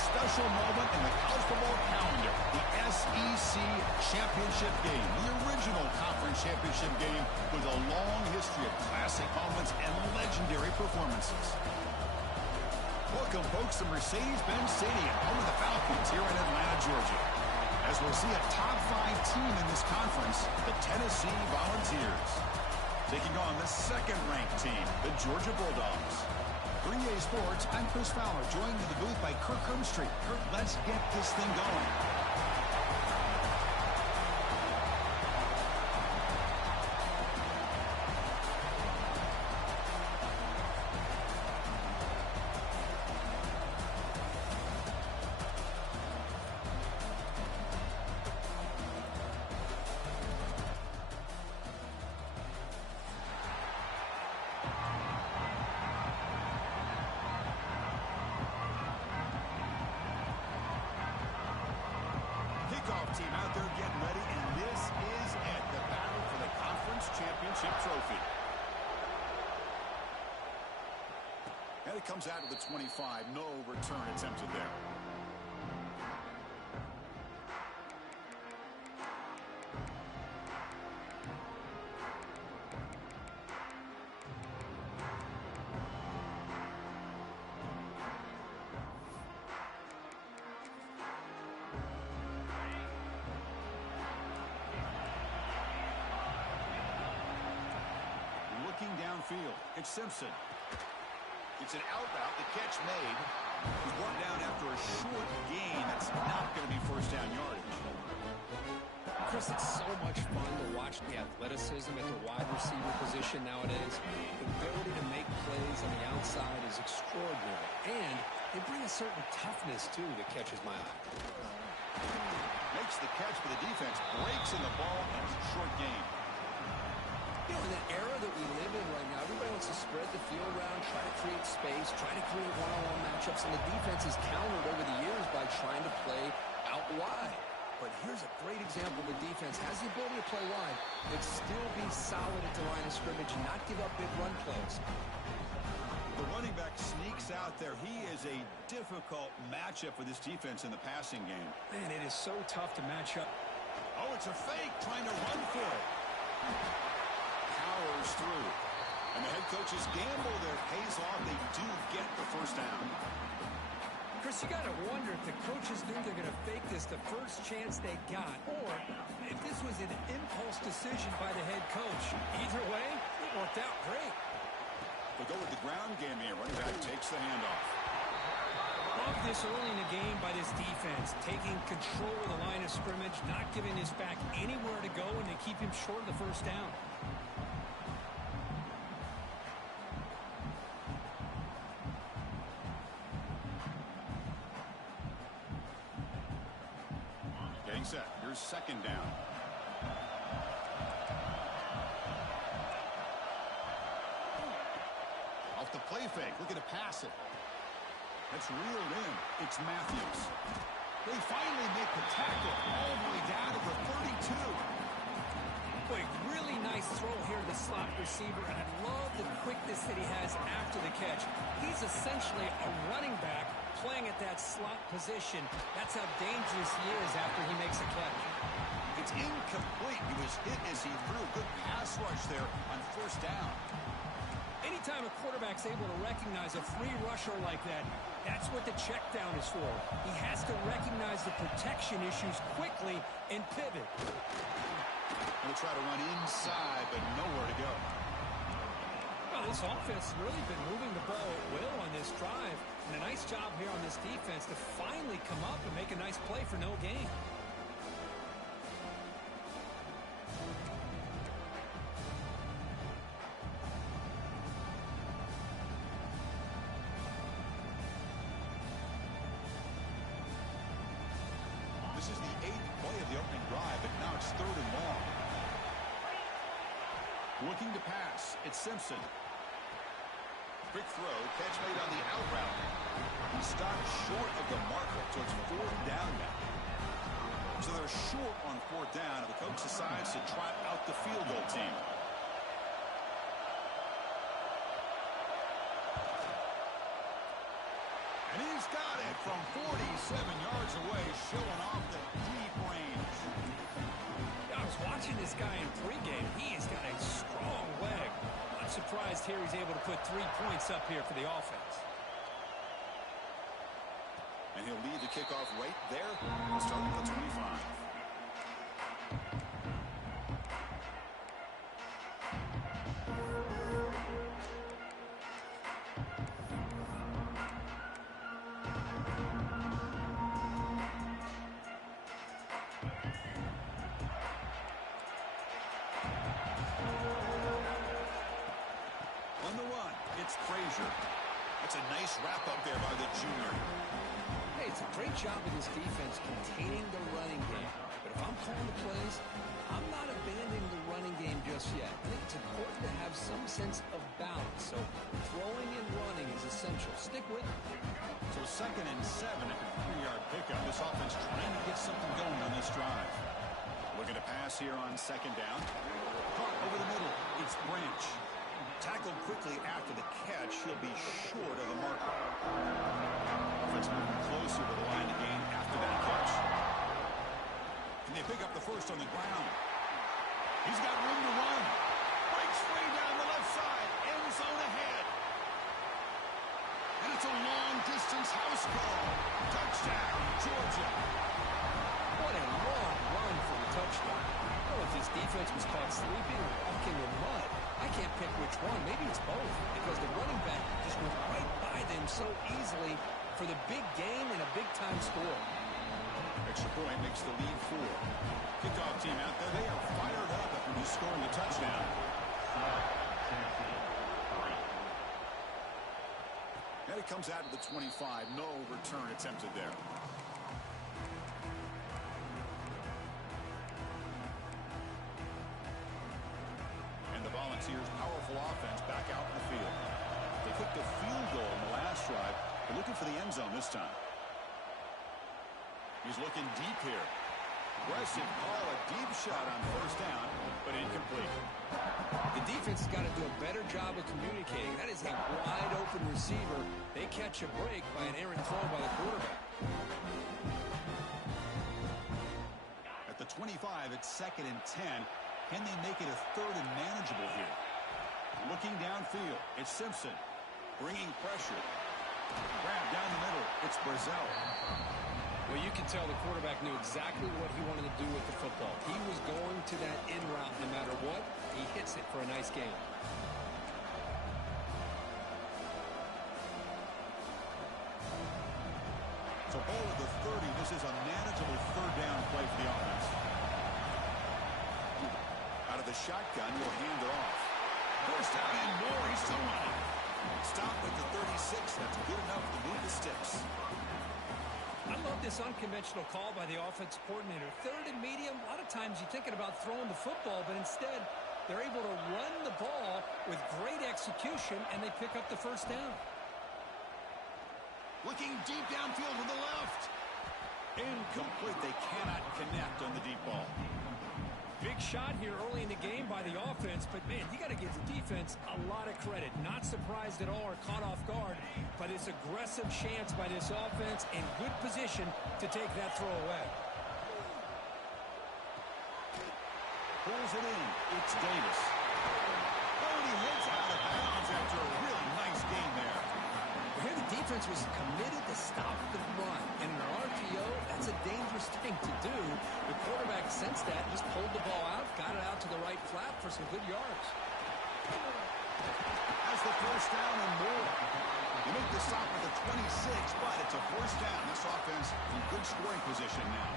special moment in the college football calendar, the SEC Championship game, the original conference championship game with a long history of classic moments and legendary performances. Welcome, folks, to Mercedes-Benz Stadium, home of the Falcons here in Atlanta, Georgia. As we'll see a top 5 team in this conference, the Tennessee Volunteers, taking on the second-ranked team, the Georgia Bulldogs. For EA Sports, I'm Chris Fowler, joined in the booth by Kirk Hermstreet. Kirk, let's get this thing going. Team out there getting ready, and this is it, the battle for the conference championship trophy. And it comes out of the 25. No return attempted there. Downfield, it's Simpson. It's an out route, the catch made. He's brought down after a short gain. That's not going to be first down yardage. Chris, it's so much fun to watch the athleticism at the wide receiver position nowadays. The ability to make plays on the outside is extraordinary. And they bring a certain toughness, too, that catches my eye. Makes the catch for the defense, breaks in the ball, and it's a short gain. You know, in the era that we live in right now, everybody wants to spread the field around, try to create space, try to create one-on-one matchups, and the defense has countered over the years by trying to play out wide. But here's a great example. The defense has the ability to play wide, but still be solid at the line of scrimmage and not give up big run plays. The running back sneaks out there. He is a difficult matchup for this defense in the passing game. Man, it is so tough to match up. Oh, it's a fake, trying to run for it. Powers through. And the head coach's gamble there pays off. They do get the first down. Chris, you got to wonder if the coaches knew they're going to fake this the first chance they got, or if this was an impulse decision by the head coach. Either way, it worked out great. They go with the ground game here. Running back takes the handoff. Love this early in the game by this defense, taking control of the line of scrimmage, not giving his back anywhere to go, and they keep him short of the first down. Getting set. Here's second down. Off the play fake. Looking to pass it. That's reeled in. It's Matthews. They finally make the tackle all the way down to the 32. Boy, really nice throw here to the slot receiver, and I love the quickness that he has after the catch. He's essentially a running back playing at that slot position. That's how dangerous he is after he makes a catch. It's incomplete. He was hit as he threw. Good pass rush there on first down. Anytime a quarterback's able to recognize a free rusher like that, that's what the check down is for. He has to recognize the protection issues quickly and pivot. He'll try to run inside, but nowhere to go. Well, this offense has really been moving the ball at will on this drive. And a nice job here on this defense to finally come up and make a nice play for no gain. This is the 8th play of the opening drive, but now it's 3rd and long. Looking to pass, it's Simpson. Quick throw, catch made on the out route. He stopped short of the marker, so it's 4th down now. So they're short on 4th down, and the coach decides to trot out the field goal team. And he's got it from 47 yards away, showing off the deep range. Yeah, I was watching this guy in pregame. He has got a strong leg. Not surprised here he's able to put 3 points up here for the offense. And he'll lead the kickoff right there, starting at the 25. On the run, it's Frazier. That's a nice wrap up there by the junior. Hey, it's a great job of this defense containing the running game. But if I'm calling the plays, I'm not abandoning the running game just yet. I think it's important to have some sense of balance. So throwing and running is essential. Stick with it. So 2nd and 7 at the 3-yard pickup. This offense trying to get something going on this drive. Looking to pass here on 2nd down. Caught over the middle. It's Branch. Tackled quickly after the catch. He'll be short of the marker. Offense moving closer to the line to gain after that catch. And they pick up the first on the ground. He's got room to run. Breaks free down the left side. End zone ahead. And it's a long-distance house call. Touchdown, Georgia. What a long run for a touchdown. Oh, if this defense was caught sleeping or walking in mud, I can't pick which one. Maybe it's both, because the running back just went right by them so easily for the big gain and a big-time score. Extra point makes the lead 4. Kickoff team out there, they are fired up after just scoring a touchdown. And it comes out to the 25. No return attempted there. And the Volunteers' powerful offense back out in the field. They kicked a field goal in the last drive. They're looking for the end zone this time. He's looking deep here. Aggressive call, a deep shot on 1st down, but incomplete. The defense has got to do a better job of communicating. That is a wide-open receiver. They catch a break by an errant throw by the quarterback. At the 25, it's 2nd and 10. Can they make it a 3rd and manageable here? Looking downfield, it's Simpson. Bringing pressure. Grab down the middle, it's Brazel. Well, you can tell the quarterback knew exactly what he wanted to do with the football. He was going to that in route no matter what. He hits it for a nice gain. So ball at the 30. This is a manageable 3rd down play for the offense. Out of the shotgun, he'll hand it off. 1st down and more. He's still running. Stop with the 36. That's good enough to move the sticks. I love this unconventional call by the offensive coordinator. 3rd and medium, a lot of times you're thinking about throwing the football, but instead they're able to run the ball with great execution, and they pick up the 1st down. Looking deep downfield to the left. Incomplete. They cannot connect on the deep ball. Big shot here early in the game by the offense, but, man, you got to give the defense a lot of credit. Not surprised at all or caught off guard, but it's aggressive chance by this offense in good position to take that throw away. Pulls it in. It's Davis. Oh, and he heads out of bounds after a really nice game there. Here the defense was committed to stop the run. And in an RPO, that's a dangerous thing to do. The quarterback sensed that, just pulled the ball out, got it out to the right flat for some good yards. Has the 1st down and more. They make the stop at the 26, but it's a 1st down. This offense in good scoring position now.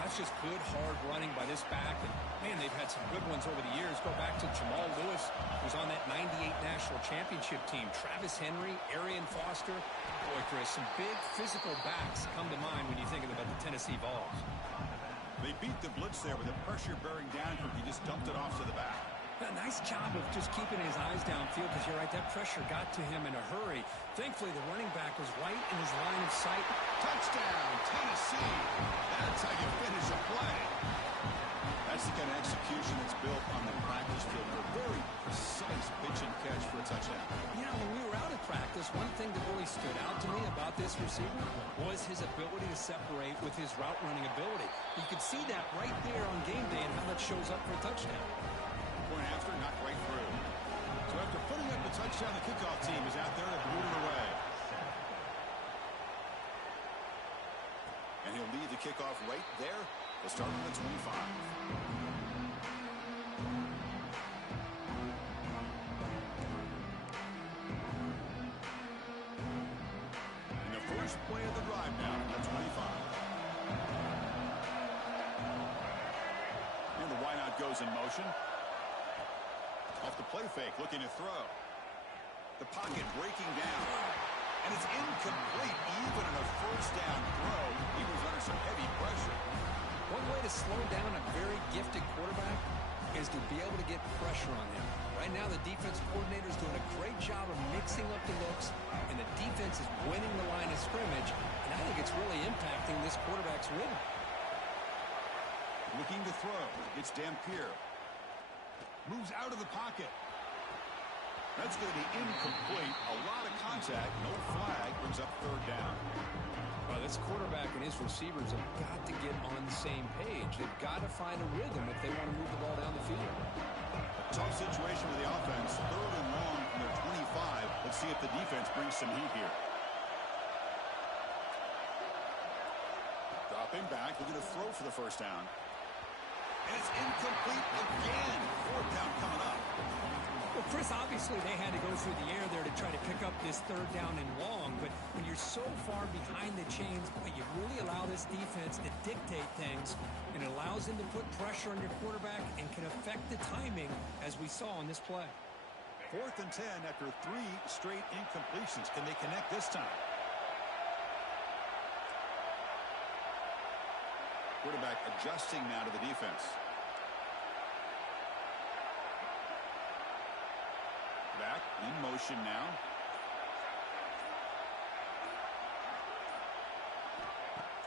That's just good, hard running by this back. And, man, they've had some good ones over the years. Go back to Jamal Lewis, who's on that 98 National Championship team. Travis Henry, Arian Foster. Boy, Chris, some big physical backs come to mind when you're thinking about the Tennessee Vols. They beat the blitz there with the pressure bearing down. He just dumped it off to the back. A nice job of just keeping his eyes downfield, because you're right, that pressure got to him in a hurry. Thankfully, the running back was right in his line of sight. Touchdown, Tennessee. That's how you finish a play. That's the kind of execution that's built on the practice field. A very precise pitch and catch for a touchdown. Yeah, when we were out at practice, one thing that really stood out to me this receiver was his ability to separate with his route running ability. You could see that right there on game day and how that shows up for a touchdown. Point after, not right through. So after putting up the touchdown, the kickoff team is out there to boot it away. And he'll lead the kickoff right there to start from the 25. And the first play of the drive now from the 25. And the wideout goes in motion. Off the play fake, looking to throw. The pocket breaking down. And it's incomplete, even in a first down throw. He was under some heavy pressure. One way to slow down a very gifted quarterback is to be able to get pressure on him. Right now, the defense coordinator is doing a great job of mixing up the looks, and the defense is winning the line of scrimmage, and I think it's really impacting this quarterback's rhythm. Looking to throw. It's Dampier. Moves out of the pocket. That's going to be incomplete. A lot of contact. No flag. Brings up third down. Well, this quarterback and his receivers have got to get on the same page. They've got to find a rhythm if they want to move the ball down the field. A tough situation with the offense. Third and long from their 25. Let's see if the defense brings some heat here. Dropping back. Looking to throw for the first down. And it's incomplete again. Fourth down coming up. Well, Chris, obviously they had to go through the air there to try to pick up this third down and long, but when you're so far behind the chains, you really allow this defense to dictate things, and it allows them to put pressure on your quarterback and can affect the timing, as we saw on this play. 4th and 10 after 3 straight incompletions. Can they connect this time? Quarterback adjusting now to the defense. Back in motion now.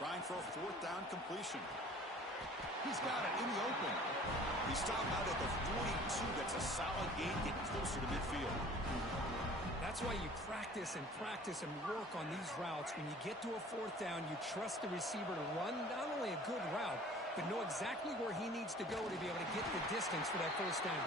Trying for a 4th down completion. He's got it in the open. He stopped out at the 42. That's a solid gain, getting closer to midfield. That's why you practice and work on these routes. When you get to a 4th down, you trust the receiver to run not only a good route, but know exactly where he needs to go to be able to get the distance for that first down.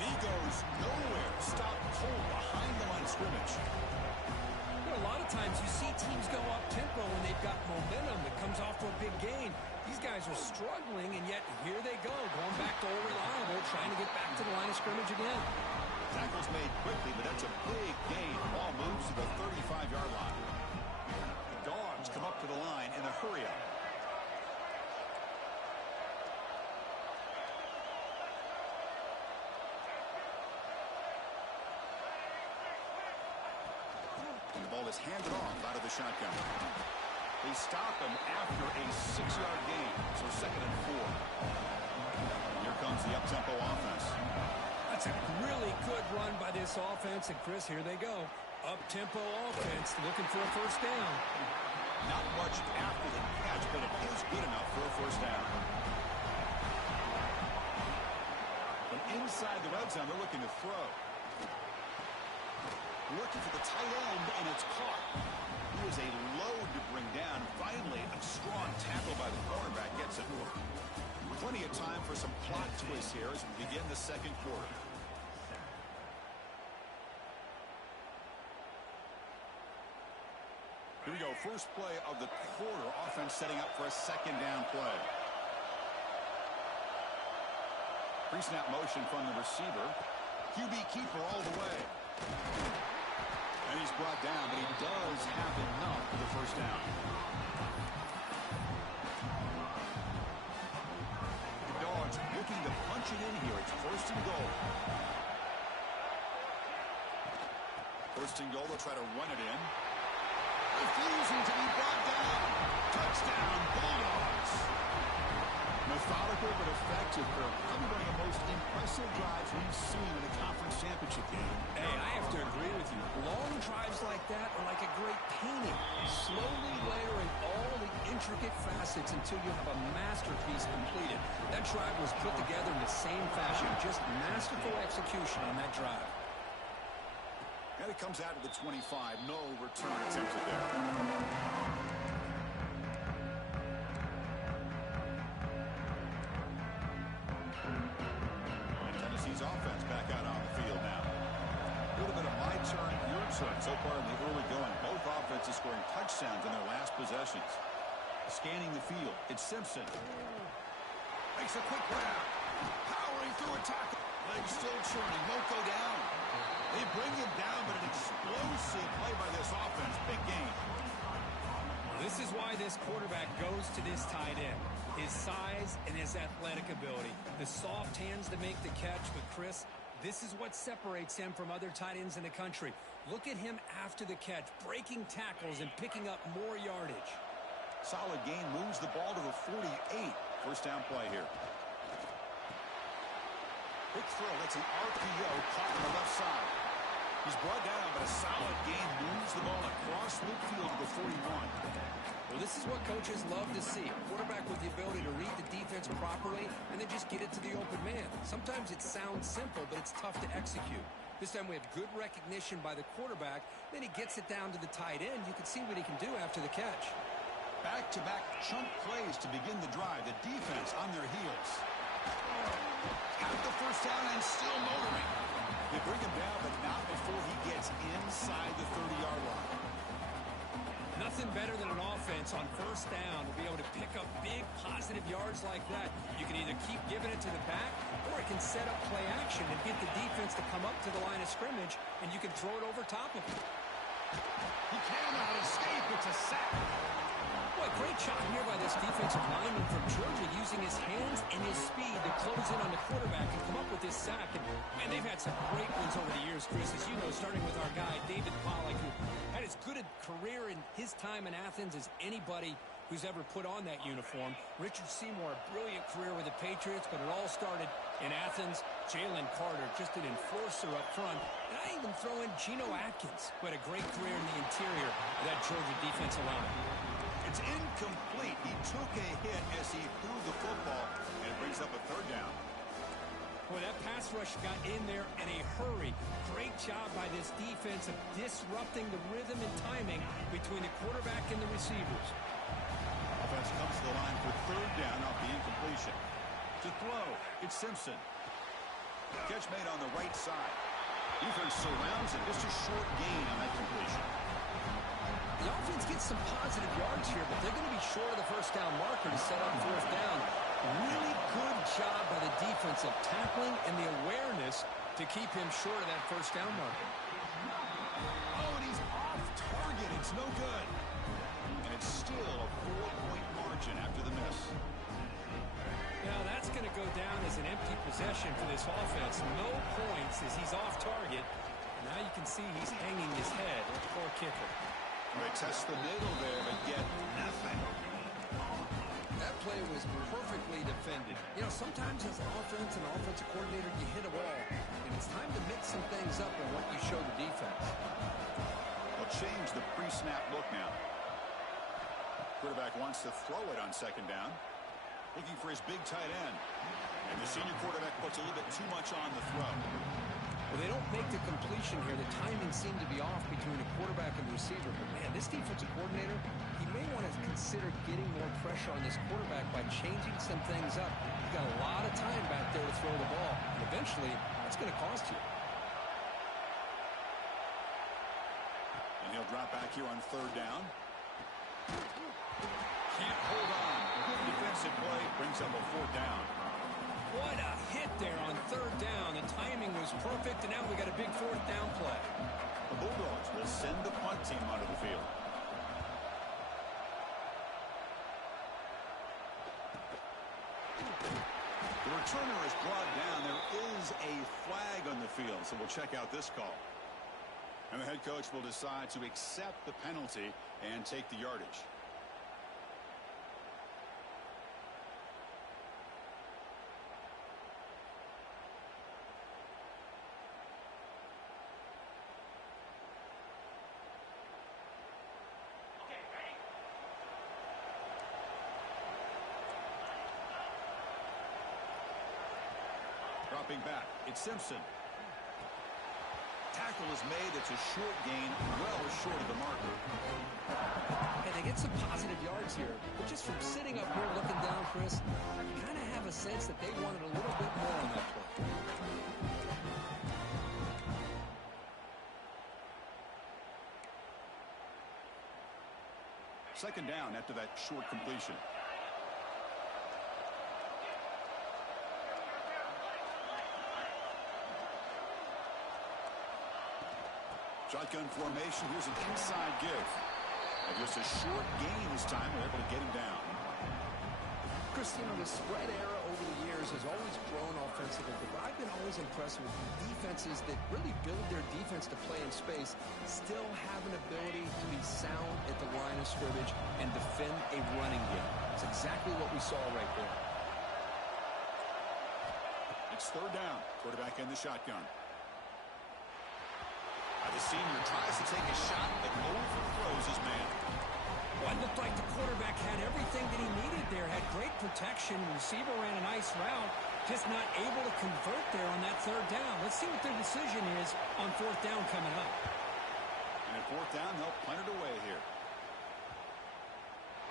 And he goes nowhere. Stopped cold behind the line of scrimmage. You know, a lot of times you see teams go up tempo when they've got momentum that comes off to a big gain. These guys are struggling, and yet here they go, going back to old reliable, trying to get back to the line of scrimmage again. Tackle's made quickly, but that's a big gain. Ball moves to the 35-yard line. The Dogs come up to the line in a hurry-up. And the ball is handed off out of the shotgun. They stop him after a 6-yard gain, so 2nd and 4. Here comes the up-tempo offense. That's a really good run by this offense, and Chris, here they go. Up-tempo offense, looking for a first down. Not much after the catch, but it is good enough for a first down. From inside the red zone, they're looking to throw. Looking for the tight end, and it's caught. He was a load to bring down. Finally, a strong tackle by the cornerback gets it. Plenty of time for some plot twists here as we begin the second quarter. Here we go. First play of the quarter. Offense setting up for a 2nd down play. Pre-snap motion from the receiver. QB keeper all the way. And he's brought down, but he does have enough for the first down. The Dogs looking to punch it in here. It's 1st and goal. 1st and goal. They'll try to run it in. Refusing to be brought down. Touchdown, Bulldogs. Methodical but effective. They're probably one of the most impressive drives we've seen in a conference championship game. Hey, I have to agree with you. Long drives like that are like a great painting. Slowly layering all the intricate facets until you have a masterpiece completed. That drive was put together in the same fashion. Just masterful execution on that drive. And it comes out to the 25. No return attempted there. So far in the early going, both offenses scoring touchdowns in their last possessions. Scanning the field, it's Simpson. Makes a quick grab. Powering through a tackle. Legs still churning, won't go down. They bring him down, but an explosive play by this offense. Big game. This is why this quarterback goes to this tight end. His size and his athletic ability. The soft hands to make the catch, but Chris, this is what separates him from other tight ends in the country. Look at him after the catch, breaking tackles and picking up more yardage. Solid gain, moves the ball to the 48. First down play here. Quick throw, that's an RPO caught on the left side. He's brought down, but a solid gain moves the ball across midfield to the 41. Well, this is what coaches love to see. A quarterback with the ability to read the defense properly and then just get it to the open man. Sometimes it sounds simple, but it's tough to execute. This time we have good recognition by the quarterback. Then he gets it down to the tight end. You can see what he can do after the catch. Back-to-back chunk plays to begin the drive. The defense on their heels. Got the first down and still motoring. They bring him down, but not before he gets inside the 30-yard line. Nothing better than an offense on first down to be able to pick up big positive yards like that. You can either keep giving it to the back, or it can set up play action and get the defense to come up to the line of scrimmage, and you can throw it over top of him. He cannot escape. It's a sack. Boy, great job here by this defensive lineman from Georgia, using his hands and his speed to close in on the quarterback and come up with this sack. And, man, they've had some great ones over the years, Chris, as you know, starting with our guy, David Pollack, who had as good a career in his time in Athens as anybody who's ever put on that uniform. Richard Seymour, a brilliant career with the Patriots, but it all started in Athens. Jalen Carter, just an enforcer up front. And I even throw in Geno Atkins, who had a great career in the interior of that Georgia defensive line. It's incomplete. He took a hit as he threw the football, and it brings up a third down. Boy, that pass rush got in there in a hurry. Great job by this defense of disrupting the rhythm and timing between the quarterback and the receivers. Offense comes to the line for third down off the incompletion. To throw, it's Simpson. Catch made on the right side. Defense surrounds him. Just a short gain on that completion. The offense gets some positive yards here, but they're going to be short of the first down marker to set up fourth down. Really good job by the defense of tackling and the awareness to keep him short of that first down marker. Oh, and he's off target. It's no good. And it's still a 4-point margin after the miss. Now that's going to go down as an empty possession for this offense. No points as he's off target. And now you can see he's hanging his head. Poor kicker. They test the middle there, but get nothing. That play was perfectly defended. You know, sometimes as an offense and offensive coordinator, you hit a wall. And it's time to mix some things up on what you show the defense. They'll change the pre-snap look now. Quarterback wants to throw it on second down. Looking for his big tight end. And the senior quarterback puts a little bit too much on the throw. Well, they don't make the completion here. The timing seemed to be off between the quarterback and the receiver. But, man, this defensive coordinator, he may want to consider getting more pressure on this quarterback by changing some things up. He's got a lot of time back there to throw the ball. And eventually, that's going to cost you. And he'll drop back here on third down. Can't hold on. Good defensive play brings up a fourth down. What a hit there on third down. The timing was perfect, and now we got a big fourth down play. The Bulldogs will send the punt team onto the field. The returner is brought down. There is a flag on the field, so we'll check out this call. And the head coach will decide to accept the penalty and take the yardage. Dropping back, it's Simpson. Tackle is made. It's a short gain, well short of the marker. And they get some positive yards here. But just from sitting up here looking down, Chris, you kind of have a sense that they wanted a little bit more on that play. Second down after that short completion. Shotgun formation. Here's an inside give. And just a short gain this time. They're able to get him down. Chris, you know, the spread era over the years has always grown offensively, but I've been always impressed with defenses that really build their defense to play in space, still have an ability to be sound at the line of scrimmage and defend a running game. It's exactly what we saw right there. It's third down. Quarterback in the shotgun. The senior tries to take a shot, but overthrows his man. Well, it looked like the quarterback had everything that he needed there. Had great protection. The receiver ran a nice route. Just not able to convert there on that third down. Let's see what their decision is on fourth down coming up. And at fourth down, they'll punt it away here.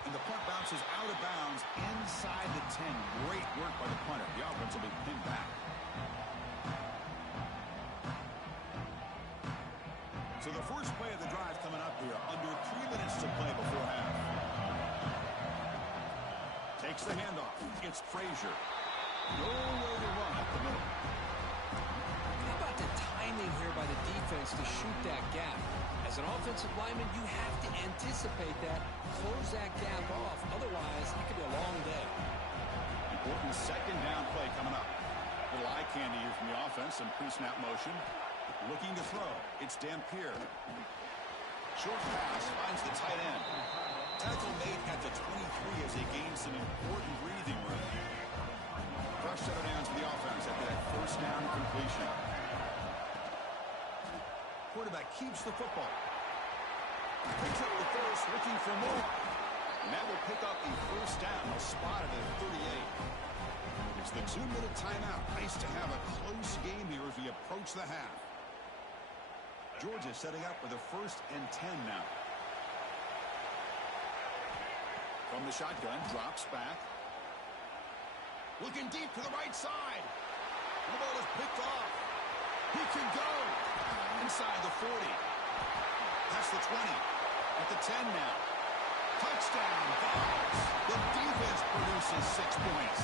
And the punt bounces out of bounds inside the 10. Great work by the punter. The offense will be pinned back. So the first play of the drive coming up here. Under 3 minutes to play before half. Takes the handoff. It's Frazier. Nowhere to run up the middle. How about the timing here by the defense to shoot that gap? As an offensive lineman, you have to anticipate that, close that gap off. Otherwise, it could be a long day. Important second down play coming up. Little eye candy here from the offense. Some pre-snap motion. Looking to throw. It's Dampier. Short pass finds the tight end. Tackle made at the 23 as they gain some important breathing room. Rush set downs for the offense after that first down completion. Quarterback keeps the football. Picks up the first, looking for more. And that will pick up the first down. Spotted at 38. It's the 2-minute timeout. Nice to have a close game here as we approach the half. Georgia setting up with a 1st and 10 now. From the shotgun, drops back. Looking deep to the right side. The ball is picked off. He can go. Inside the 40. That's the 20. At the 10 now. Touchdown, Vols. The defense produces 6 points.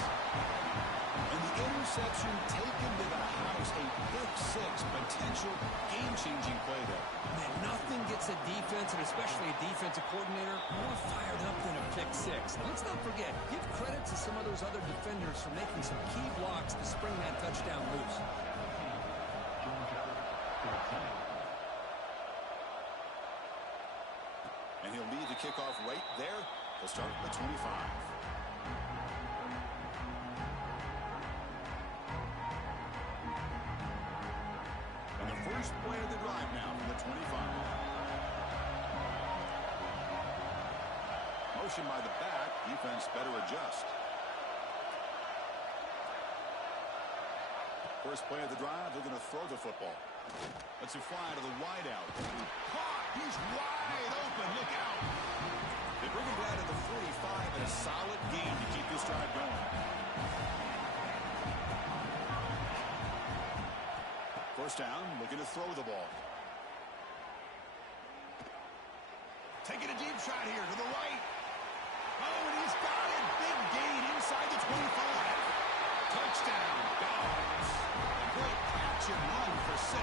And the interception taken to the house, a pick-6, potential game-changing play there. Man, nothing gets a defense, and especially a defensive coordinator, more fired up than a pick-6. And let's not forget, give credit to some of those other defenders for making some key blocks to spring that touchdown loose. And he'll lead the kickoff right there. He'll start at the 25. First play of the drive now from the 25. Motion by the back. Defense better adjust. First play of the drive, they're going to throw the football. Let's it fly to the wide out. Caught! He's wide open. Look out! They bring him down to the 45 and a solid gain to keep this drive going. First down, looking to throw the ball. Taking a deep shot here to the right. Oh, and he's got it. Big gain inside the 25. Touchdown, Dogs. A great catch and run for 6.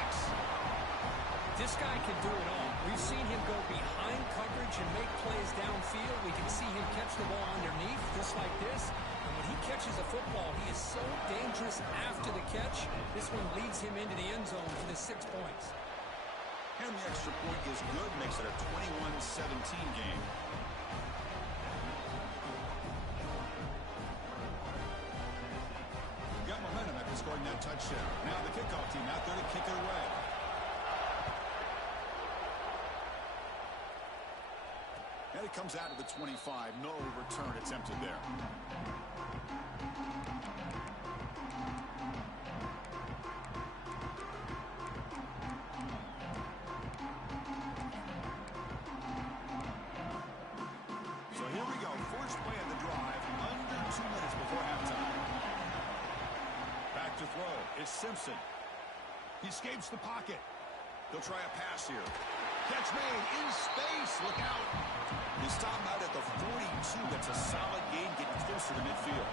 This guy can do it all. We've seen him go behind coverage and make plays downfield. We can see him catch the ball underneath, just like this. When he catches the football, he is so dangerous after the catch. This one leads him into the end zone for the 6 points. And the extra point is good, makes it a 21-17 game. Got momentum after scoring that touchdown. Now the kickoff team out there to kick it away. And it comes out of the 25. No return attempted there. So here we go. First play of the drive. Under 2 minutes before halftime. Back to throw. It's Simpson. He escapes the pocket. He'll try a pass here. Catch made in space. Look out. You stop him out at the 42. That's a solid gain, getting closer to midfield.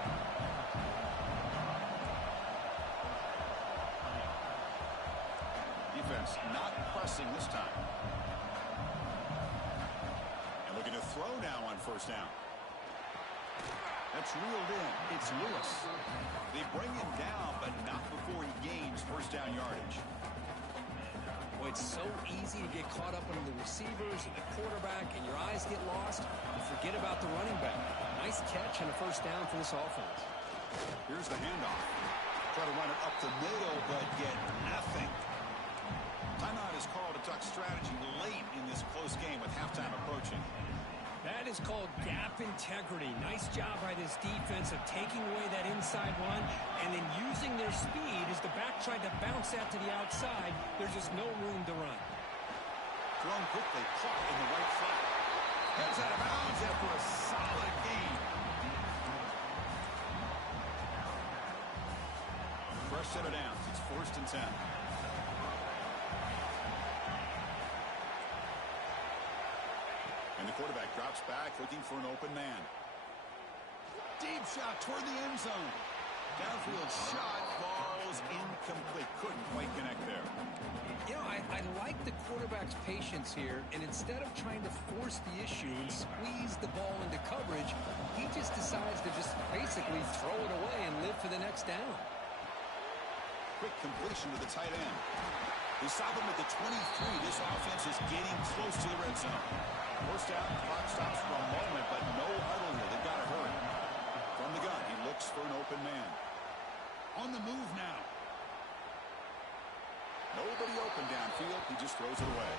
Defense not pressing this time. And looking to throw now on first down. That's reeled in. It's Lewis. They bring him down, but not before he gains first down yardage. Boy, it's so easy to get caught up under the receivers and the quarterback, and your eyes get lost. You forget about the running back. Nice catch and a first down for this offense. Here's the handoff. Try to run it up the middle, but get nothing. Timeout is called to talk strategy late in this close game with halftime approaching. That is called gap integrity. Nice job by this defense of taking away that inside run and then using their speed as the back tried to bounce that to the outside. There's just no room to run. Thrown quickly, caught in the right flat. Heads out of bounds after a solid gain. Fresh set of downs. It's 1st and 10. And the quarterback drops back, looking for an open man. Deep shot toward the end zone. Downfield shot falls incomplete. Couldn't quite connect there. You know, I like the quarterback's patience here, and instead of trying to force the issue and squeeze the ball into coverage, he just decides to just basically throw it away and live for the next down. Quick completion to the tight end. They stop him at the 23. This offense is getting close to the red zone. First down, clock stops for a moment, but no huddle here. They've got to hurry. From the gun, he looks for an open man. On the move now. Nobody open downfield. He just throws it away.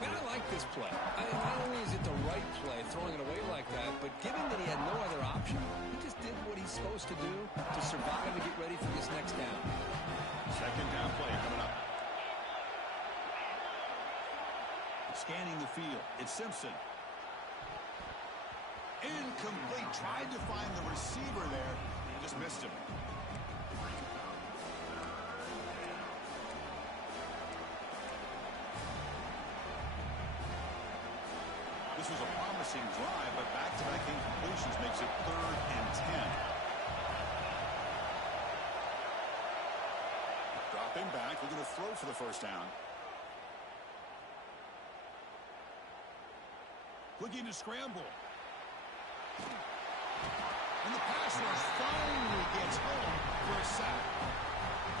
Man, I like this play. Not only is it the right play, throwing it away like that, but given that he had no other option, he just did what he's supposed to do to survive and get ready for this next down. Second down play coming up. Scanning the field. It's Simpson. Incomplete. Tried to find the receiver there. Just missed him. This was a promising drive, but back-to-back incompletions makes it 3rd and 10. Dropping back. Looking to throw for the first down. Looking to scramble. And the pass rush finally gets home for a sack.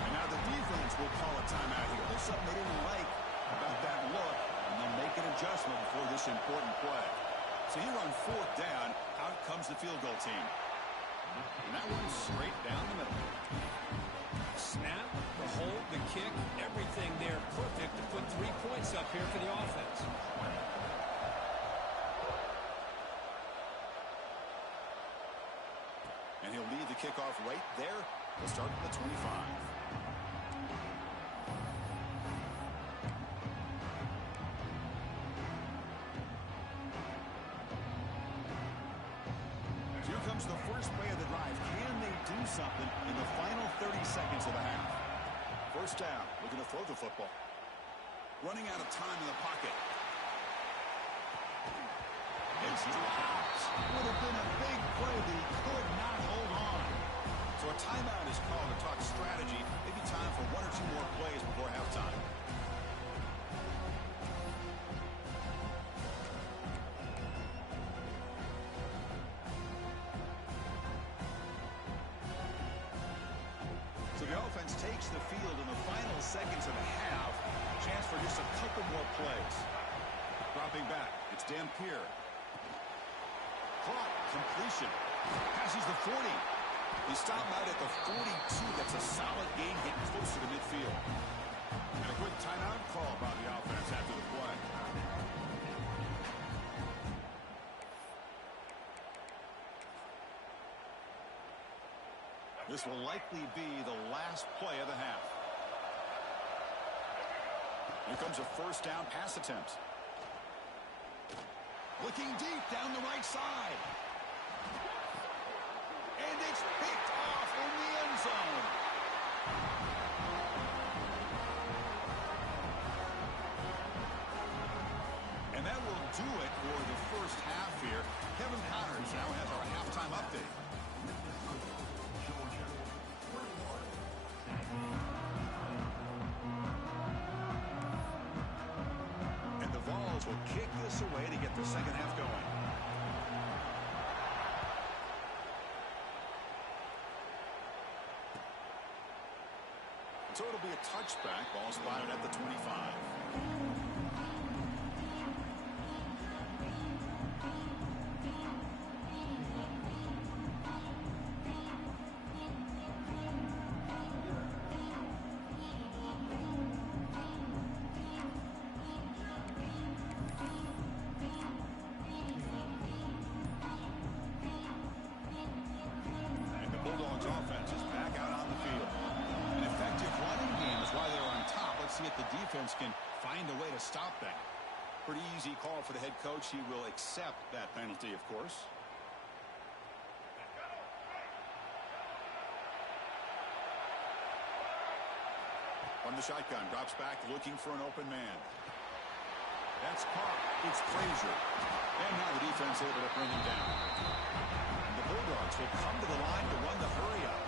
And now the defense will call a timeout here. There's something they didn't like about that look, and they'll make an adjustment before this important play. So here on 4th down, out comes the field goal team. And that one's straight down the middle. Snap, the hold, the kick, everything there perfect to put 3 points up here for the offense. And he'll lead the kickoff right there. We'll start at the 25. Here comes the first play of the drive. Can they do something in the final 30 seconds of the half? First down. Looking to throw the football. Running out of time in the pocket. It's dropped. Would have been a big play, but he could not hold on. So a timeout is called to talk strategy. Maybe time for 1 or 2 more plays before halftime. So the offense takes the field in the final seconds of the half. Chance for just a couple more plays. Dropping back. It's Dampier. Caught. Completion. Passes the 40. They stop him out at the 42. That's a solid gain, getting closer to midfield. And a quick timeout call by the offense after the play. This will likely be the last play of the half. Here comes a first down pass attempt. Looking deep down the right side. And it's picked off in the end zone. And that will do it for the first half here. Kevin Powers now has our halftime update. And the Vols will kick this away to get the second half going. So it'll be a touchback. Ball spotted at the 25. And the Bulldogs offense is back out on the field. An effective running game is why they're on top. Let's see if the defense can find a way to stop that. Pretty easy call for the head coach. He will accept that penalty, of course. On the shotgun, drops back, looking for an open man. That's caught. It's Frazier. And now the defense able to bring him down. And the Bulldogs will come to the line to run the hurry up.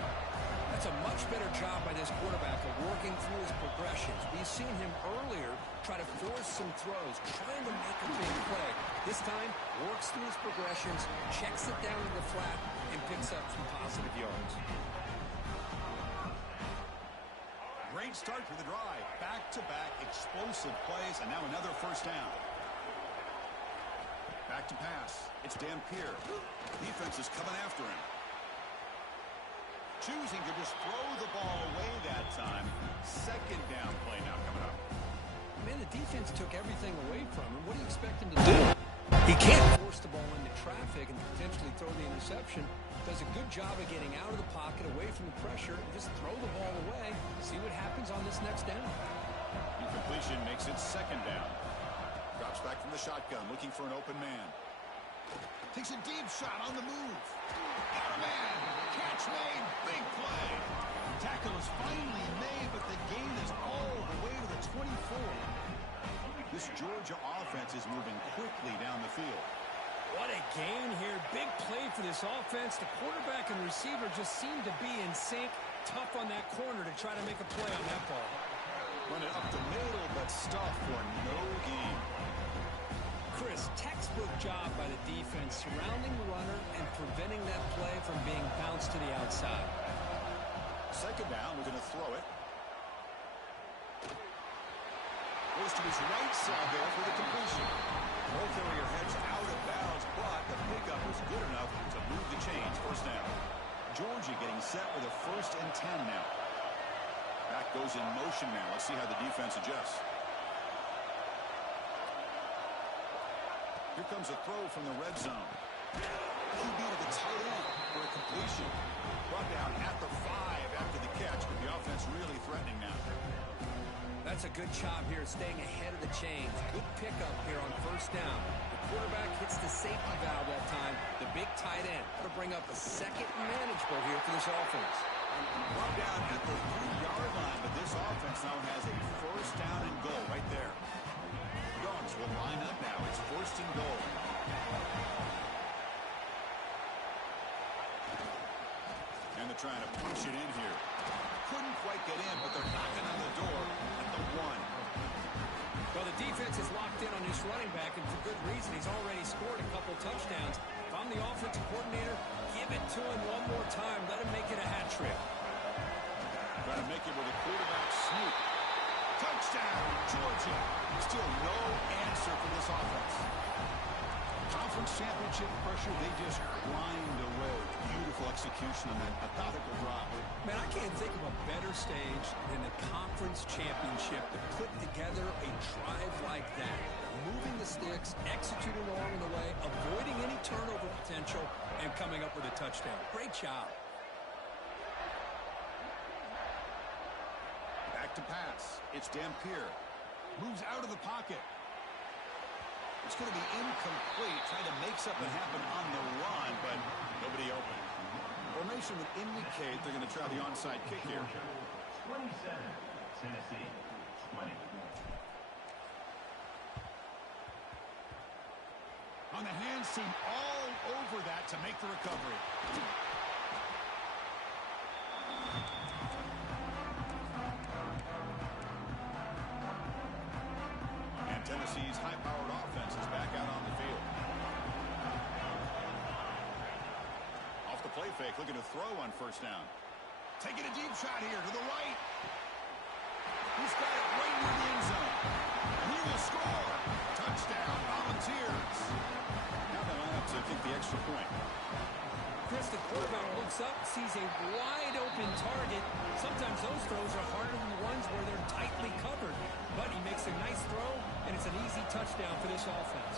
That's a much better job by this quarterback of working through his progressions. We've seen him earlier try to force some throws, trying to make a big play. This time, works through his progressions, checks it down to the flat, and picks up some positive yards. Great start for the drive. Back-to-back explosive plays, and now another first down. Back to pass. It's Dampier. Defense is coming after him. Choosing to just throw the ball away that time. Second down play now coming up. Man, the defense took everything away from him. What do you expect him to do? He can't force the ball into traffic and potentially throw the interception. Does a good job of getting out of the pocket, away from the pressure, and just throw the ball away. See what happens on this next down. Incompletion makes it second down. Drops back from the shotgun, looking for an open man. Takes a deep shot on the move. Got a man. Catch made. Big play. Tackle is finally made, but the gain is all the way to the 24. This Georgia offense is moving quickly down the field. What a gain here. Big play for this offense. The quarterback and receiver just seem to be in sync. Tough on that corner to try to make a play on that ball. Run it up the middle, but stuffed for no gain. Chris, textbook job by the defense surrounding the runner and preventing that play from being bounced to the outside. Second down, we're going to throw it. Goes to his right side there for the completion. Ball carrier heads out of bounds, but the pickup was good enough to move the chains. First down. Georgia getting set with a 1st and 10 now. Back goes in motion now. Let's see how the defense adjusts. Here comes a throw from the red zone. QB to the tight end for a completion. Brought down at the 5 after the catch, but the offense really threatening now. That's a good job here, staying ahead of the chains. Good pickup here on first down. The quarterback hits the safety valve that time. The big tight end to bring up a second manageable here for this offense. Brought down at the 3-yard line, but this offense now has a 1st down and goal right there. Dogs will line up now. It's 1st and goal. And they're trying to punch it in here. Couldn't quite get in, but they're knocking on the door at the 1. Well, the defense is locked in on this running back, and for good reason. He's already scored a couple touchdowns. If I'm the offensive coordinator, give it to him one more time. Let him make it a hat trick. Trying to make it with a quarterback sneak. Touchdown, Georgia. Still no answer for this offense. Conference championship pressure, they just grind away. Beautiful execution on that methodical drive. Man, I can't think of a better stage than the conference championship to put together a drive like that. Moving the sticks, executing along the way, avoiding any turnover potential, and coming up with a touchdown. Great job. Back to pass. It's Dampier. Moves out of the pocket. It's going to be incomplete. Trying to make something happen on the run, but nobody open. Formation would indicate they're going to try the onside kick here. 27, Tennessee, 20. On the hands team all over that to make the recovery. And Tennessee's high-powered offense is back out on the field. Off the play fake, looking to throw on first down. Taking a deep shot here to the right. He's got it right near the end zone. And he will score. Touchdown, Volunteers. Now they line up to kick the extra point. Chris, the quarterback looks up, sees a wide-open target. Sometimes those throws are harder than the ones where they're tightly covered. But he makes a nice throw, and it's an easy touchdown for this offense.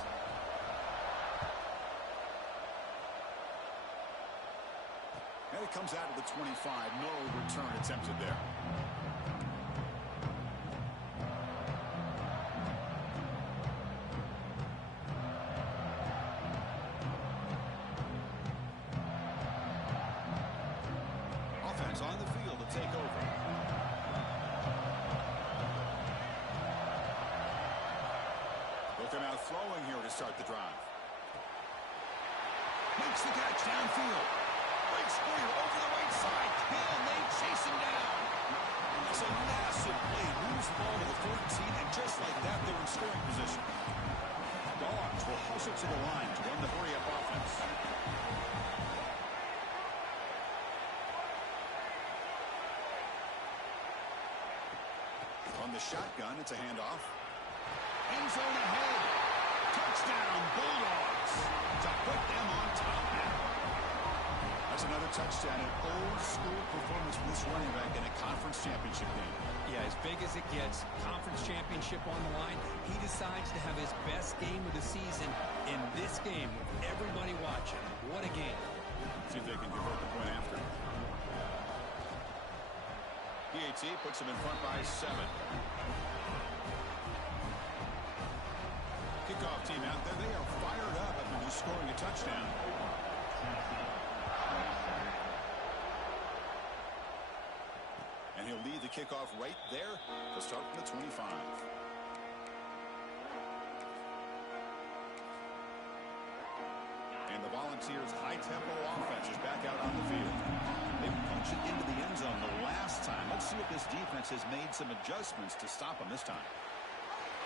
And it comes out of the 25. No return attempted there. Offense on the field to take over. Looking out throwing here to start the drive. Makes the catch downfield. Breaks clear over the right side. Can they chase him down? It's a massive play. Moves the ball to the 13, and just like that, they're in scoring position. Dogs will hustle to the line to run the hurry-up offense. On the shotgun, it's a handoff. End zone ahead. Touchdown, Bulldogs. To put them on top now. That's another touchdown, an old-school performance from this running back in a conference championship game. Yeah, as big as it gets, conference championship on the line, he decides to have his best game of the season in this game with everybody watching. What a game. See if they can convert the point after. PAT puts them in front by 7. Kickoff team out there. They are fired up after just scoring a touchdown. And he'll lead the kickoff right there to start from the 25. And the Volunteers' high-tempo offense is back out on the field. They punched it into the end zone the last time. Let's see if this defense has made some adjustments to stop them this time.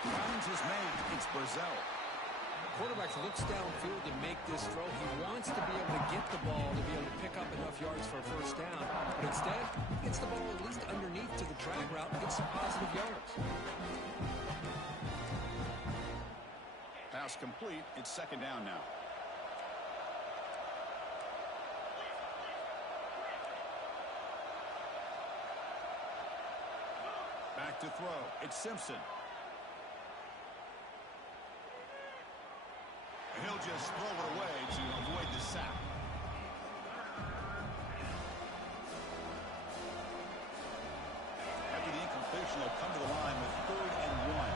Rounds is made. It's Brazil. The quarterback looks downfield to make this throw. He wants to be able to get the ball to be able to pick up enough yards for a first down. But instead, he gets the ball at least underneath to the drag route and gets some positive yards. Pass complete. It's second down now. Back to throw. It's Simpson. And he'll just throw it away to avoid the sack. After the incompletion, they'll come to the line with 3rd and 1.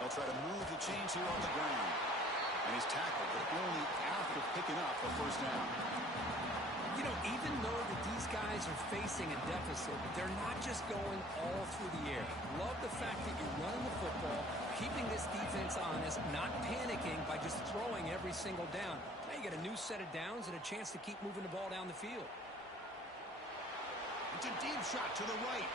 They'll try to move the chains here on the ground. And he's tackled, but only after picking up the first down. You know, even though that these guys are facing a deficit, they're not just going all through the air. Love the fact that you're running the football, keeping this defense honest, not panicking by just throwing every single down. Now you get a new set of downs and a chance to keep moving the ball down the field. It's a deep shot to the right.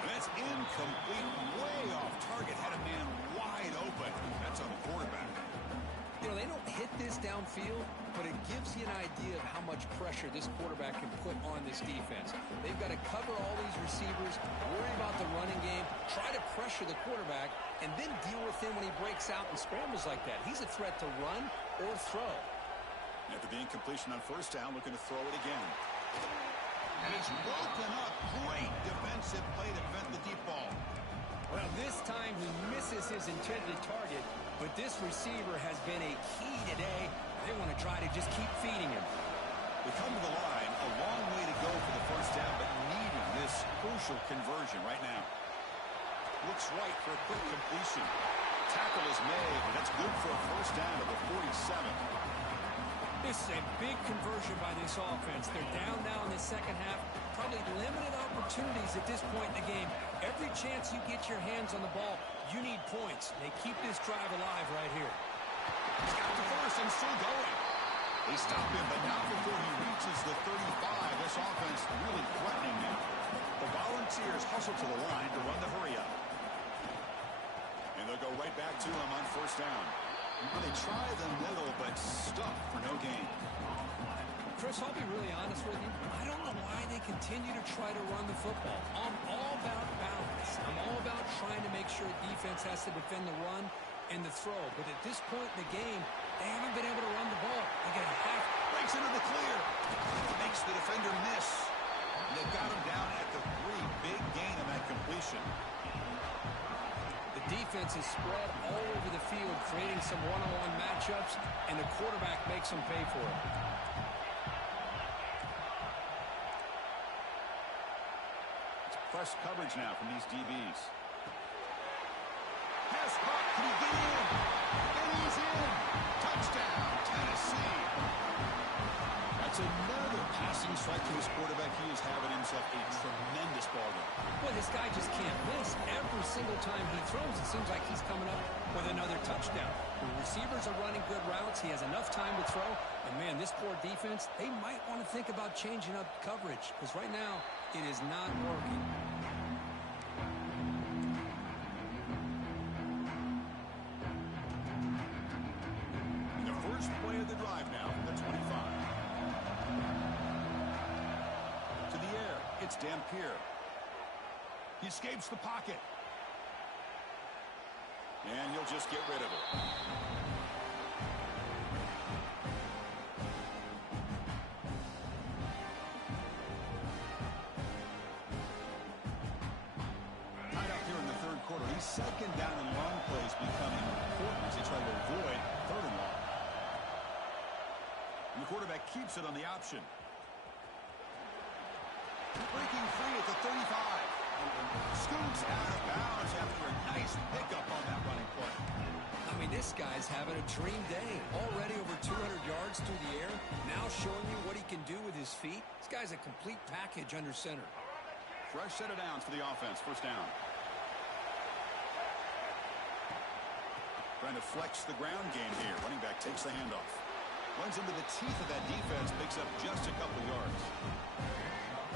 And that's incomplete, way off target. Had a man wide open. That's on the quarterback. You know, they don't hit this downfield, but it gives you an idea of how much pressure this quarterback can put on this defense. They've got to cover all these receivers, worry about the running game, try to pressure the quarterback, and then deal with him when he breaks out and scrambles like that. He's a threat to run or throw. After the incompletion on first down, looking to throw it again. And it's broken up. Great defensive play to defend the deep ball. Well, this time he misses his intended target, but this receiver has been a key today. They want to try to just keep feeding him. They come to the line, a long way to go for the first down, but needing this crucial conversion right now. Looks right for a quick completion. Tackle is made, and that's good for a first down at the 47. This is a big conversion by this offense. They're down now in the second half. Probably limited opportunities at this point in the game. Every chance you get your hands on the ball, you need points. They keep this drive alive right here. He's got the first and still going. They stop him, but now before he reaches the 35, this offense really threatening now. The Volunteers hustle to the line to run the hurry up. And they'll go right back to him on first down. They try the middle, but stuck for no gain. Chris, I'll be really honest with you. I don't know why they continue to try to run the football. I'm all about balance. I'm all about trying to make sure defense has to defend the run and the throw. But at this point in the game, they haven't been able to run the ball. They get a half. Breaks into the clear. Makes the defender miss. They've got him down at the 3. Big gain on that completion. Defense is spread all over the field, creating some one-on-one matchups, and the quarterback makes them pay for it. It's press coverage now from these DBs. Pass caught. Can he get in? And he's in. Touchdown, Tennessee. That's another passing strike to his quarterback. He is having himself a tremendous ball game. Boy, this guy just can't miss. Every single time he throws, it seems like he's coming up with another touchdown. The receivers are running good routes. He has enough time to throw. And, man, this poor defense, they might want to think about changing up coverage because right now it is not working. In the first play of the drive now from the 25. To the air, it's Dampier. He escapes the pocket. And he'll just get rid of it. Tied up here in the third quarter. These second down and long plays becoming important as they try to avoid third and long. And the quarterback keeps it on the option. Breaking free at the 35. Scoots out of bounds after a nice pickup on that running play. I mean, this guy's having a dream day. Already over 200 yards through the air. Now showing you what he can do with his feet. This guy's a complete package under center. Fresh set of downs for the offense. First down. Trying to flex the ground game here. Running back takes the handoff. Runs into the teeth of that defense. Picks up just a couple of yards.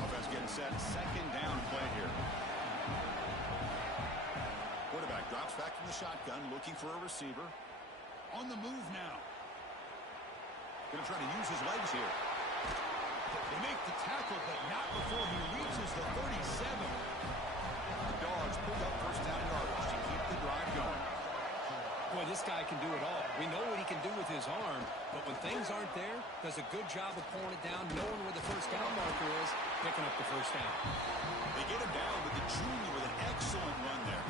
Offense getting set. Second down play here. Quarterback drops back from the shotgun, looking for a receiver. On the move now. Going to try to use his legs here. They make the tackle, but not before he reaches the 37. The Dogs pick up first down yardage to keep the drive going. Boy, this guy can do it all. We know what he can do with his arm, but when things aren't there, does a good job of pulling it down, knowing where the first down marker is, picking up the first down. They get him down with the junior with an excellent run there.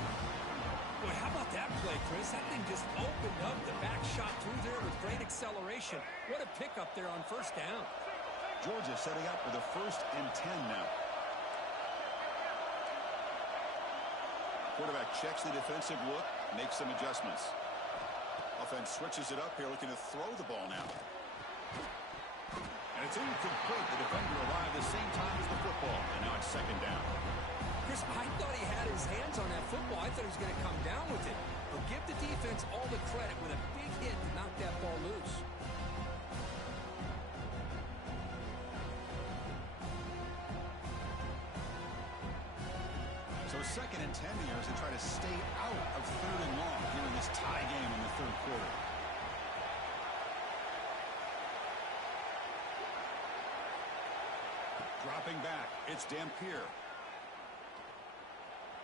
Boy, how about that play, Chris? That thing just opened up the back shot through there with great acceleration. What a pickup there on first down. Georgia setting up for the 1st and 10 now. Quarterback checks the defensive look, makes some adjustments. Offense switches it up here, looking to throw the ball now. And it's incomplete. The defender arrived the same time as the football, and now it's second down. Chris, I thought he had his hands on that football. I thought he was going to come down with it. But give the defense all the credit with a big hit to knock that ball loose. So 2nd and 10 here as they try to stay out of 3rd and long here in this tie game in the third quarter. Dropping back, it's Dampier.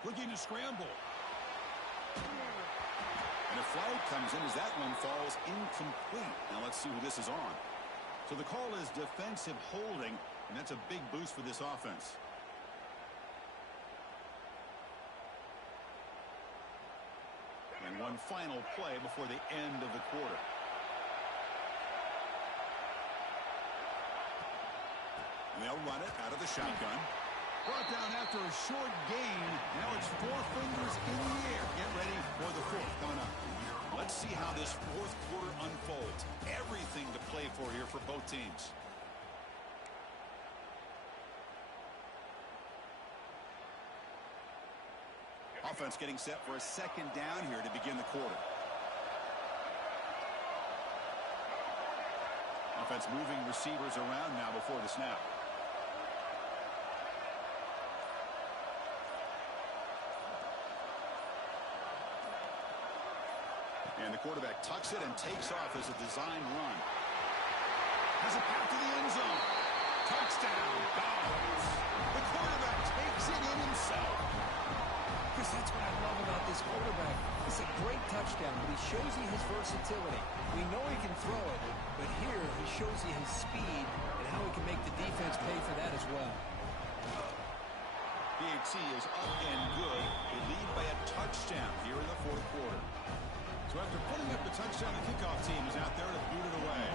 Looking to scramble. And a flag comes in as that one falls incomplete. Now let's see who this is on. So the call is defensive holding, and that's a big boost for this offense. And one final play before the end of the quarter. And they'll run it out of the shotgun. Brought down after a short gain. Now it's 4 fingers in the air. Get ready for the 4th coming up. Let's see how this fourth quarter unfolds. Everything to play for here for both teams. Offense getting set for a second down here to begin the quarter. Offense moving receivers around now before the snap. And the quarterback tucks it and takes off as a design run. Has a path to the end zone. Touchdown, Dobbs. The quarterback takes it in himself. Chris, that's what I love about this quarterback. It's a great touchdown, but he shows you his versatility. We know he can throw it, but here he shows you his speed and how he can make the defense pay for that as well. PAT is up and good. They lead by a touchdown here in the fourth quarter. So after putting up the touchdown, the kickoff team is out there to boot it away.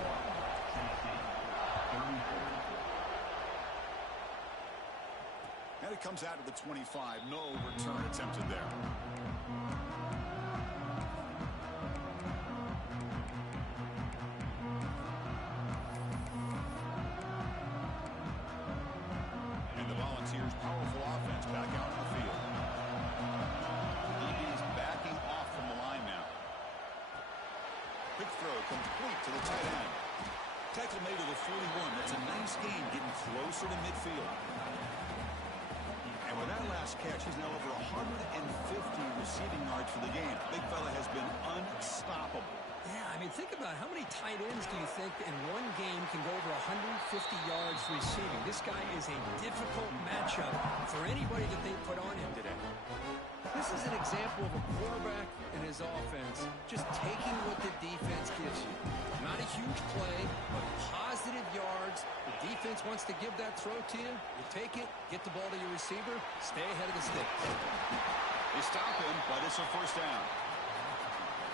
And it comes out to the 25. No return attempted there. And the Volunteers' powerful offense back out on the field. The DB's backing off from the line now. Quick throw complete to the tight end. Tackle made to the 41. That's a nice gain getting closer to midfield. And with that last catch, he's now over 150 receiving yards for the game. Big fella has been unstoppable. Yeah, I mean, think about how many tight ends do you think in one game can go over 150 yards receiving? This guy is a difficult matchup for anybody that they put on him today. This is an example of a quarterback and his offense just taking what the defense gives you. Not a huge play, but positive yards. The defense wants to give that throw to you. You take it, get the ball to your receiver, stay ahead of the sticks. They stop him, but it's a first down.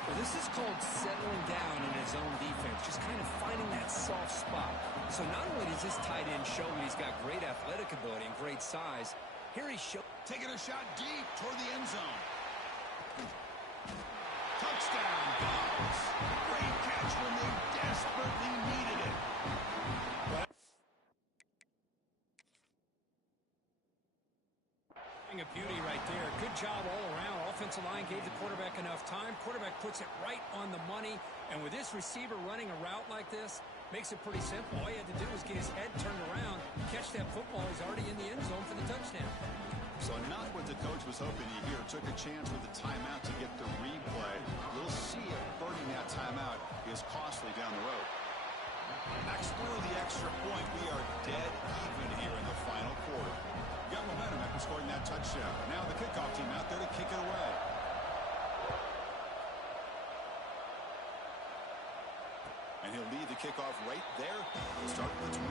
Well, this is called settling down in his own defense, just kind of finding that soft spot. So not only does this tight end show that he's got great athletic ability and great size, here he's taking a shot deep toward the end zone. Touchdown, Dobbs. Great catch when they desperately needed it. A beauty right there. Good job all around. Offensive line gave the quarterback enough time. Quarterback puts it right on the money. And with this receiver running a route like this, makes it pretty simple. All he had to do was get his head turned around, catch that football. He's already in the end zone for the touchdown. So not what the coach was hoping to hear. Took a chance with the timeout to get the replay. We'll see if burning that timeout is costly down the road. Next through the extra point, we are dead even here in the final quarter. Got momentum after scoring that touchdown. Now the kickoff team out there to kick it away. And he'll lead the kickoff right there. Start at the 25.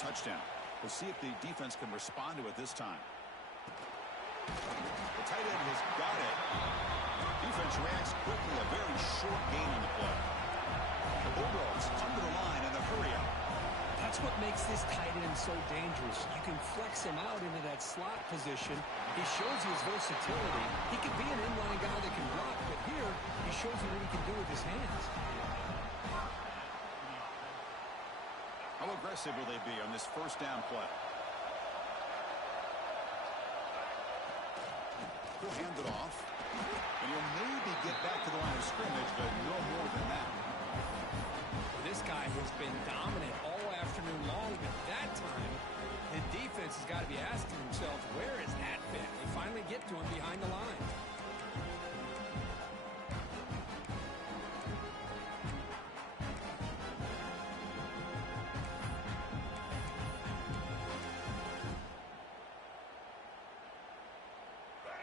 Touchdown. We'll see if the defense can respond to it this time. The tight end has got it. Defense reacts quickly. A very short gain on the play. The Bulldogs under the line in a hurry up. That's what makes this tight end so dangerous. You can flex him out into that slot position. He shows you his versatility. He can be an inline guy that can block, but here he shows you what he can do with his hands. How aggressive will they be on this first down play? He'll hand it off. And he'll maybe get back to the line of scrimmage, but no more than that. This guy has been dominant all afternoon long, but that time, the defense has got to be asking themselves, where has that been? They finally get to him behind the line.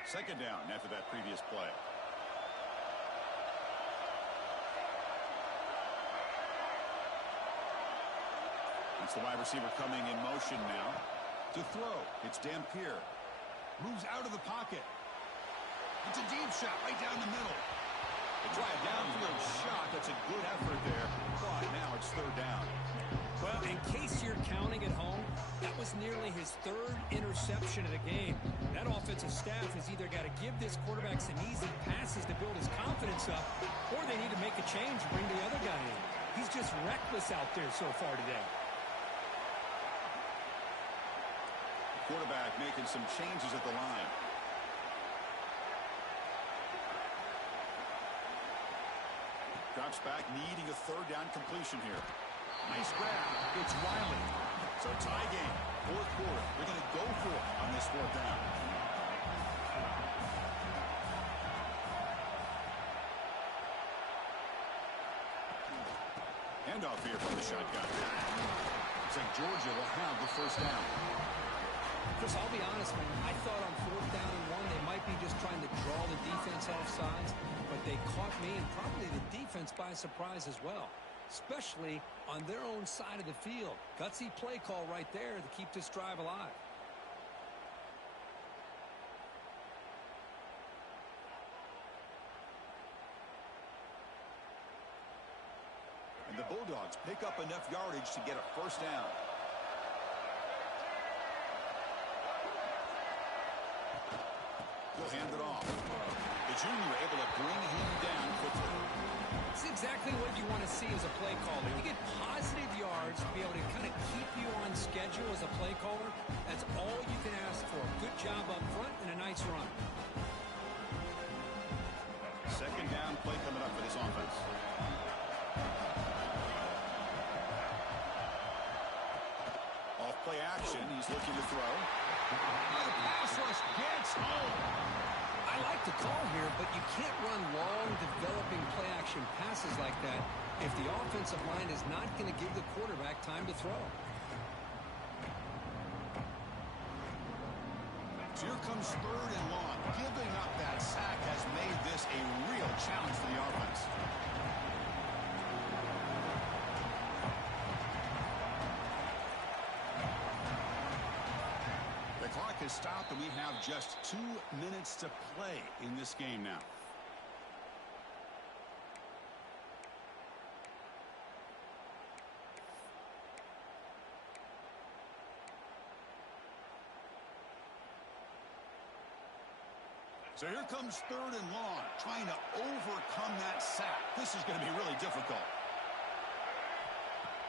Second down after that previous play. It's the wide receiver coming in motion now. To throw, it's Dampier. Moves out of the pocket. It's a deep shot right down the middle. A drive downfield shot. That's a good effort there. But now it's third down. Well, in case you're counting at home, that was nearly his third interception of the game. That offensive staff has either got to give this quarterback some easy passes to build his confidence up, or they need to make a change and bring the other guy in. He's just reckless out there so far today. Quarterback making some changes at the line. Drops back, needing a third down completion here. Nice grab. It's Riley. So tie game. Fourth quarter. They're going to go for it on this fourth down. Handoff here from the shotgun. Looks like Georgia will have the first down. Chris, I'll be honest, man. I thought on fourth down and one, they might be just trying to draw the defense off sides, but they caught me and probably the defense by surprise as well, especially on their own side of the field. Gutsy play call right there to keep this drive alive. And the Bulldogs pick up enough yardage to get a first down. He'll hand it off. The junior able to bring him down quickly. It's exactly what you want to see as a play caller. You get positive yards to be able to kind of keep you on schedule as a play caller. That's all you can ask for. Good job up front and a nice run. Second down play coming up for this offense. Off play action. He's looking to throw. The pass rush gets home. I like the call here, but you can't run long, developing play-action passes like that if the offensive line is not going to give the quarterback time to throw. So here comes third and long. Giving up that sack has made this a real challenge for the offense. The clock has stopped, and we have just 2 minutes to play in this game now. So here comes third and long, trying to overcome that sack. This is going to be really difficult.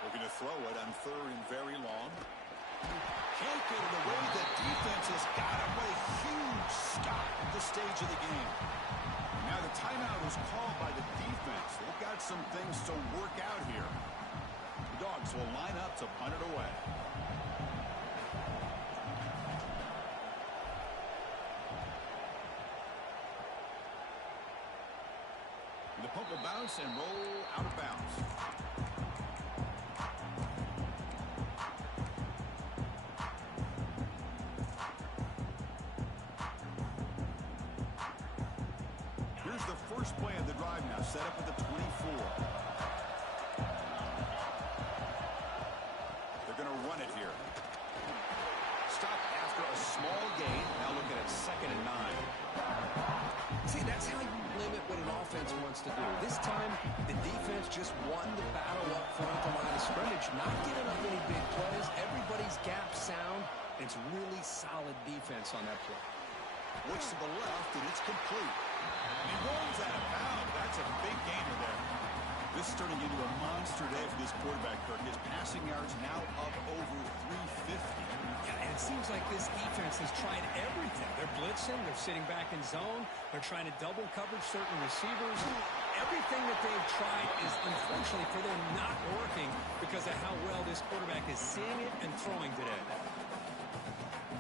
Looking to throw it on third and very long. Can't get it away. The defense has got away. Huge stop at this stage of the game. Now the timeout is called by the defense. They've got some things to work out here. The Dogs will line up to punt it away. The punt will bounce and roll out of bounds. Here's the first play of the drive now, set up at the 24. They're going to run it here. Stop after a small gain. Now looking at 2nd and 9. See, that's how you limit what an offense wants to do. This time, the defense just won the battle up front at the line of scrimmage, not giving up any big plays. Everybody's gap sound. It's really solid defense on that play. Looks to the left, and it's complete. And he rolls out of bounds. That's a big gainer there. This is turning into a monster day for this quarterback, Kirk. His passing yards now up over 350. Yeah, and it seems like this defense has tried everything. They're blitzing. They're sitting back in zone. They're trying to double coverage certain receivers. Everything that they've tried is, unfortunately for them, not working because of how well this quarterback is seeing it and throwing today.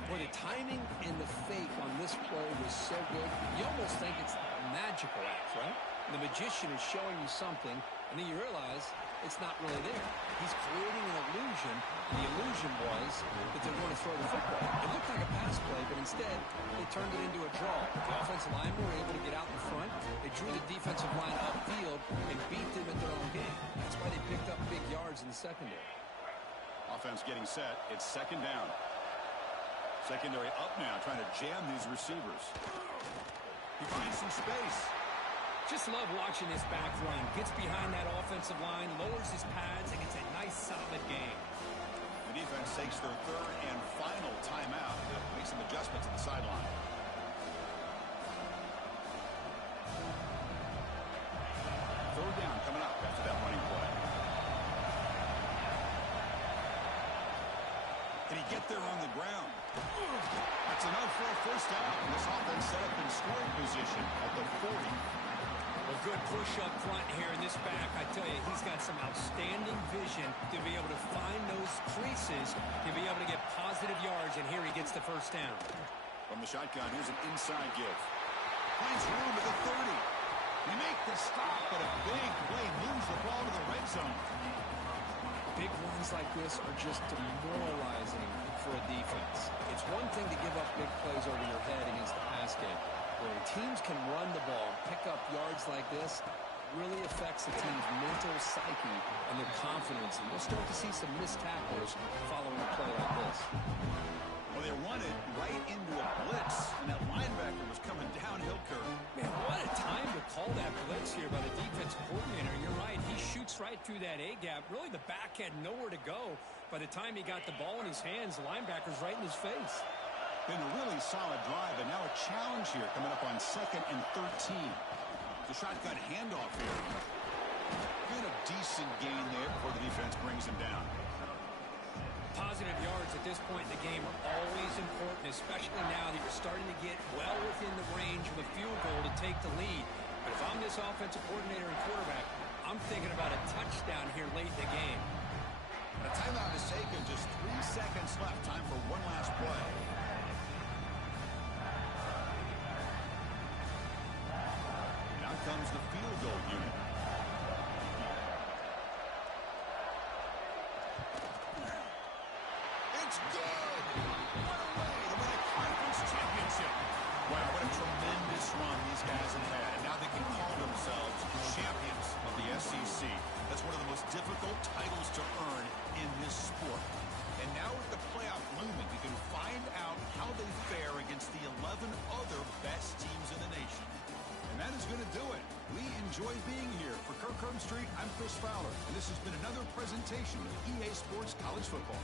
Boy, the timing and the fake on this play was so good. You almost think it's a magical act, right? The magician is showing you something, and then you realize it's not really there. He's creating an illusion. The illusion was that they're going to throw the football. It looked like a pass play, but instead they turned it into a draw. The offensive line were able to get out in front. They drew the defensive line upfield and beat them at their own game. That's why they picked up big yards in the secondary. Offense getting set. It's second down. Secondary up now, trying to jam these receivers. He finds some space. Just love watching this back run. Gets behind that offensive line, lowers his pads, and gets a nice, solid game. The defense takes their third and final timeout. They'll make some adjustments at the sideline. Third down coming up after that running play. Can he get there on the ground? That's enough for a first down. This offense set up in scoring position at the 40. A good push up front here in this back. I tell you, he's got some outstanding vision to be able to find those creases, to be able to get positive yards, and here he gets the first down. From the shotgun, here's an inside give. Finds room at the 30. They make the stop, but a big play moves the ball to the red zone. Big runs like this are just demoralizing for a defense. It's one thing to give up big plays over your head against the pass game. When teams can run the ball, pick up yards like this, really affects the team's mental psyche and their confidence. And we'll start to see some missed tackles following a play like this. Well, they run it right into a blitz, and that linebacker was coming downhill curve. Man, what a time to call that blitz here by the defensive coordinator. You're right. He shoots right through that A-gap. Really, the back had nowhere to go. By the time he got the ball in his hands, the linebacker's right in his face. Been a really solid drive, and now a challenge here coming up on 2nd and 13. The shotgun handoff here. Been a decent gain there before the defense brings him down. Positive yards at this point in the game are always important, especially now that you're starting to get well within the range of a field goal to take the lead. But if I'm this offensive coordinator and quarterback, I'm thinking about a touchdown here late in the game. A timeout is taken. Just 3 seconds left. Time for one last play. Now comes the field goal unit. It's good! What a way to win a conference championship! Wow, what a tremendous run these guys have had. And now they can call themselves champions of the SEC. That's one of the most difficult titles to earn in this sport. And now with the playoff looming, we can find out how they fare against the 11 other best teams in the nation. And that is going to do it. We enjoy being here. For Kirk Street, I'm Chris Fowler, and this has been another presentation of EA Sports College Football.